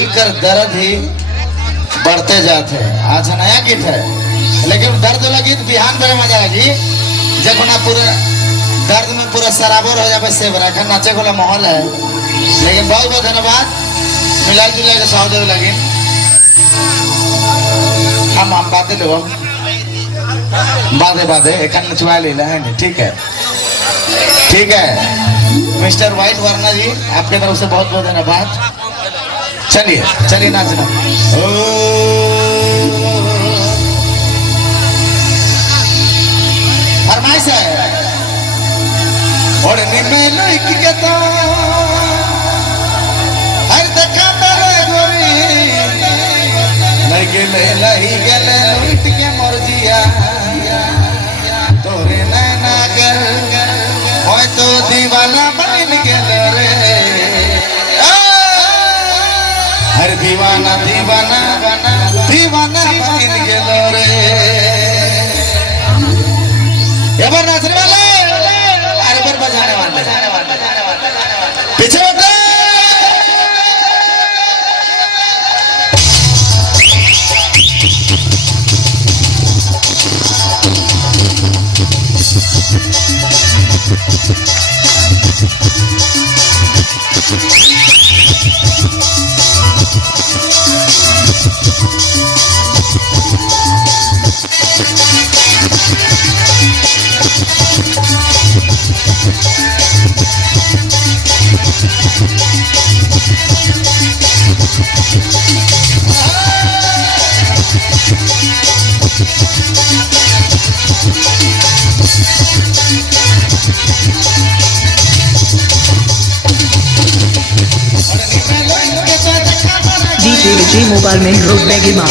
दिल कर दर्द ही बढ़ते जाते हैं। आज नया गीत है लेकिन दर्द वाला गीत बिहान बड़े मजा आएगी जब ना पूरा दर्द में पूरा सराबोर हो जाए सेब रखा नाचे वाला माहौल है। लेकिन बहुत बहुत धन्यवाद मिला जुला के सौदे लगे हम बातें दो बाधे एक नचवा लेना है। ठीक है मिस्टर व्हाइट वर्मा जी आपके तरफ से बहुत बहुत धन्यवाद। चलिए नाचना। फरमाइश है और निमेलो के तो हर देखा तेरे गोरी लही गले लूट के मर जिया तोरे नैना कर होय तो दीवाना बन गेल रे हर दीवाना बन गेल रे। एबार नाचने वाले अरे बार बजाने वाले पीछे DJ Mobile Main Road Begima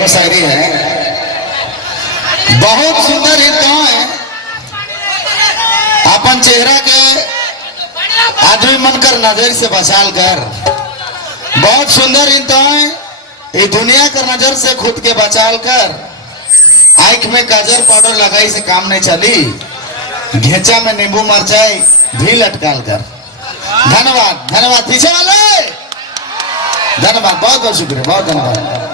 एगो शायरी है, बहुत सुंदर हित है अपन चेहरा के आदमी मन कर नजर से बचाल कर। बहुत सुंदर हित है ये दुनिया कर नजर से खुद के बचाल कर। आंख में काजल पाउडर लगाई से काम नहीं चली, घेचा में नींबू मरचाई भी लटकाल कर। धन्यवाद धन्यवाद, पीछे वाले धन्यवाद, बहुत बहुत शुक्रिया, बहुत धन्यवाद।